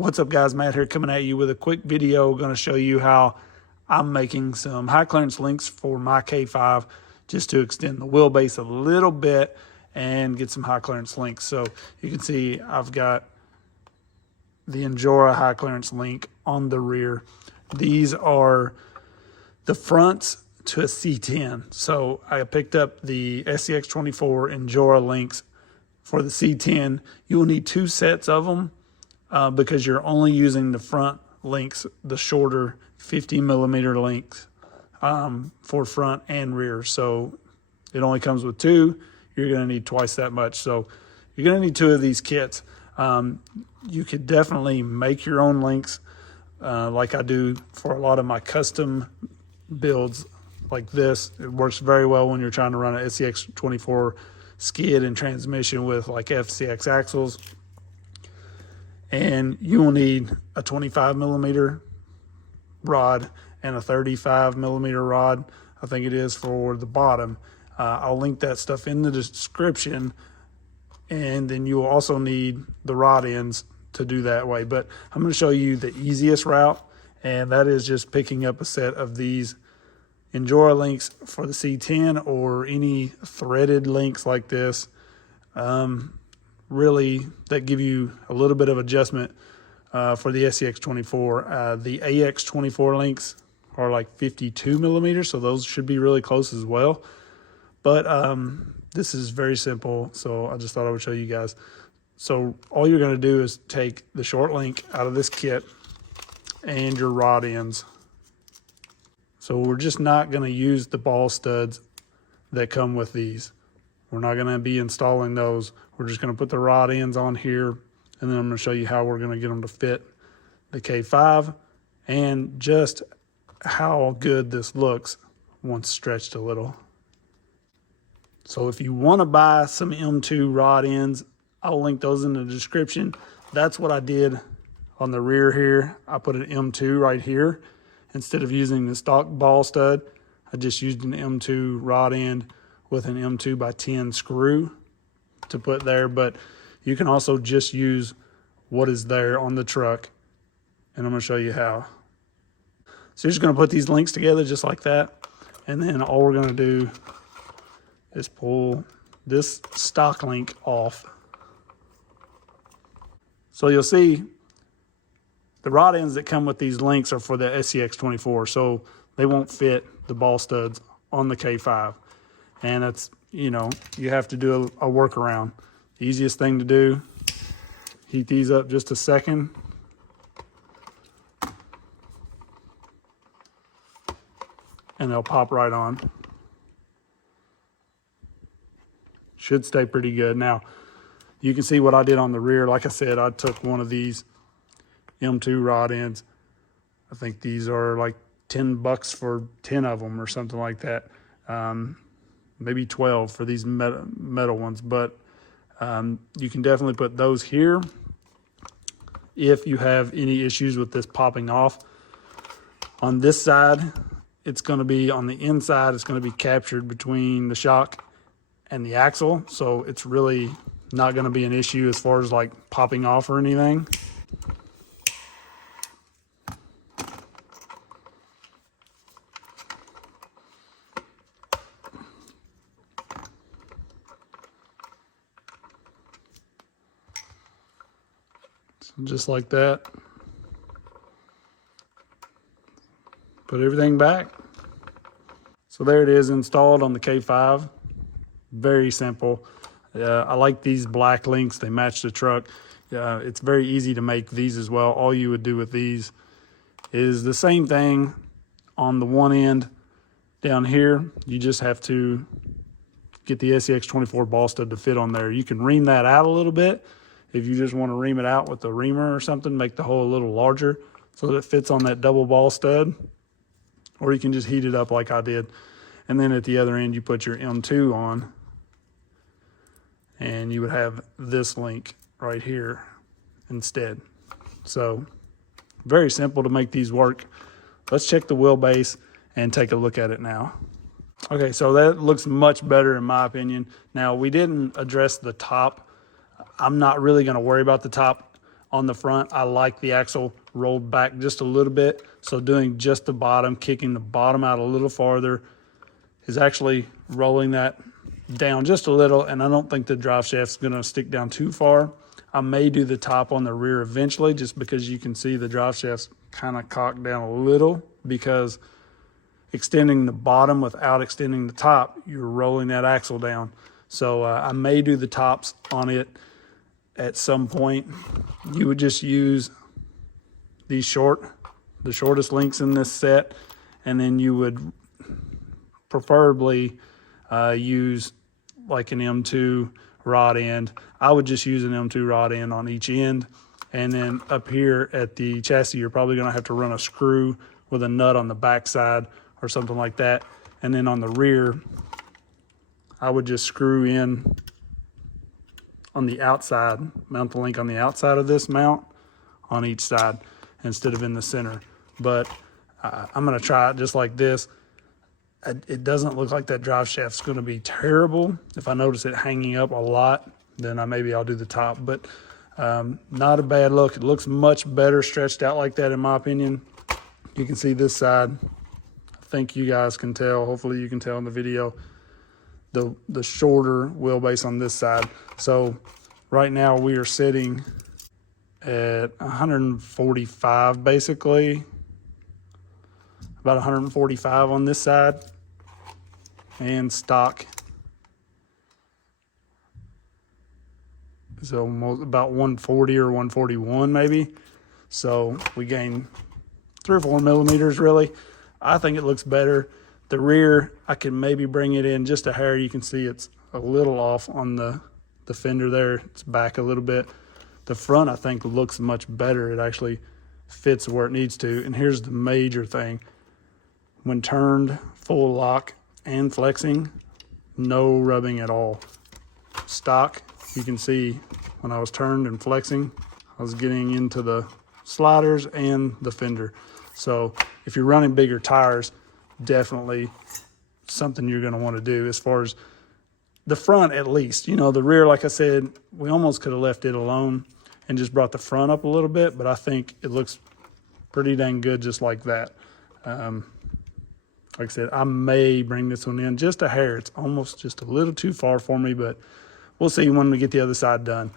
What's up guys, Matt here coming at you with a quick video. Going to show you how I'm making some high clearance links for my K5 just to extend the wheelbase a little bit and get some high clearance links. So you can see I've got the Injora High Clearance link on the rear. These are the fronts to a C10. So I picked up the FCX24 Injora links for the C10. You will need 2 sets of them. Because you're only using the front links, the shorter 50 millimeter links for front and rear. So it only comes with 2. You're going to need twice that much. So you're going to need 2 of these kits. You could definitely make your own links like I do for a lot of my custom builds like this. It works very well when you're trying to run an FCX24 skid and transmission with like FCX axles. And you will need a 25 millimeter rod and a 35 millimeter rod, I think it is, for the bottom. I'll link that stuff in the description. And then you will also need the rod ends to do that way. But I'm going to show you the easiest route, and that is just picking up a set of these Injora links for the C10 or any threaded links like this. Really, that give you a little bit of adjustment for the FCX24. The AX24 links are like 52 millimeters, so those should be really close as well. But this is very simple, so I just thought I would show you guys. So all you're going to do is take the short link out of this kit and your rod ends. So we're just not going to use the ball studs that come with these. We're not going to be installing those. We're just going to put the rod ends on here, and then I'm going to show you how we're going to get them to fit the K5 and just how good this looks once stretched a little. So if you want to buy some M2 rod ends, I'll link those in the description. That's what I did on the rear here. I put an M2 right here. Instead of using the stock ball stud, I just used an M2 rod end with an M2 by 10 screw to put there. But you can also just use what is there on the truck, and I'm going to show you how. So you're just going to put these links together just like that, and then all we're going to do is pull this stock link off. So you'll see the rod ends that come with these links are for the FCX24, so they won't fit the ball studs on the K5. And it's, you know, you have to do a workaround. The easiest thing to do, heat these up just a second. And they'll pop right on. Should stay pretty good. Now, you can see what I did on the rear. Like I said, I took one of these M2 rod ends. I think these are like $10 for 10 of them or something like that. Maybe 12 for these metal ones, but you can definitely put those here if you have any issues with this popping off. On this side, it's going to be on the inside, it's going to be captured between the shock and the axle, so it's really not going to be an issue as far as like popping off or anything. Just like that. Put everything back. So there it is, installed on the K5. Very simple. I like these black links. They match the truck. It's very easy to make these as well. All you would do with these is the same thing on the one end down here. You just have to get the FCX24 ball stud to fit on there. You can ream that out a little bit. If you just want to ream it out with a reamer or something, make the hole a little larger so that it fits on that double ball stud. Or you can just heat it up like I did. And then at the other end, you put your M2 on. And you would have this link right here instead. So, very simple to make these work. Let's check the wheelbase and take a look at it now. Okay, so that looks much better in my opinion. Now, we didn't address the top. I'm not really going to worry about the top on the front. I like the axle rolled back just a little bit. So doing just the bottom, kicking the bottom out a little farther is actually rolling that down just a little. And I don't think the drive shaft's gonna stick down too far. I may do the top on the rear eventually, just because you can see the drive shaft's kind of cocked down a little, because extending the bottom without extending the top, you're rolling that axle down. So I may do the tops on it at some point. You would just use the shortest links in this set, and then you would preferably use like an M2 rod end. I would just use an M2 rod end on each end, and then up here at the chassis, you're probably gonna have to run a screw with a nut on the back side or something like that. And then on the rear, I would just screw in on the outside, mount the link on the outside of this mount on each side instead of in the center. But I'm gonna try it just like this. It doesn't look like that drive shaft's gonna be terrible. If I notice it hanging up a lot, then maybe I'll do the top, but not a bad look. It looks much better stretched out like that, in my opinion. You can see this side. I think you guys can tell, hopefully you can tell in the video, the shorter wheelbase on this side. So right now we are sitting at 145 basically, about 145 on this side, and stock is almost about 140 or 141 maybe. So we gain 3 or 4 millimeters really. I think it looks better. The rear, I can maybe bring it in just a hair. You can see it's a little off on the fender there. It's back a little bit. The front, I think, looks much better. It actually fits where it needs to. And here's the major thing. When turned, full lock and flexing, no rubbing at all. Stock, you can see when I was turned and flexing, I was getting into the sliders and the fender. So if you're running bigger tires, definitely something you're going to want to do as far as the front, at least. You know, the rear, like I said, we almost could have left it alone and just brought the front up a little bit, but I think it looks pretty dang good just like that. Like I said, I may bring this one in just a hair. It's almost just a little too far for me, but we'll see when we get the other side done.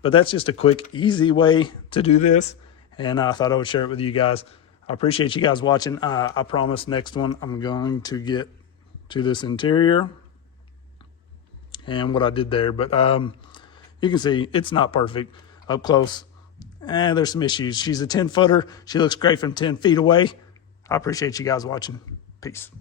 But that's just a quick, easy way to do this, and I thought I would share it with you guys. I appreciate you guys watching. I promise next one I'm going to get to this interior and what I did there. But you can see it's not perfect up close. There's some issues. She's a 10-footer. She looks great from 10 feet away. I appreciate you guys watching. Peace.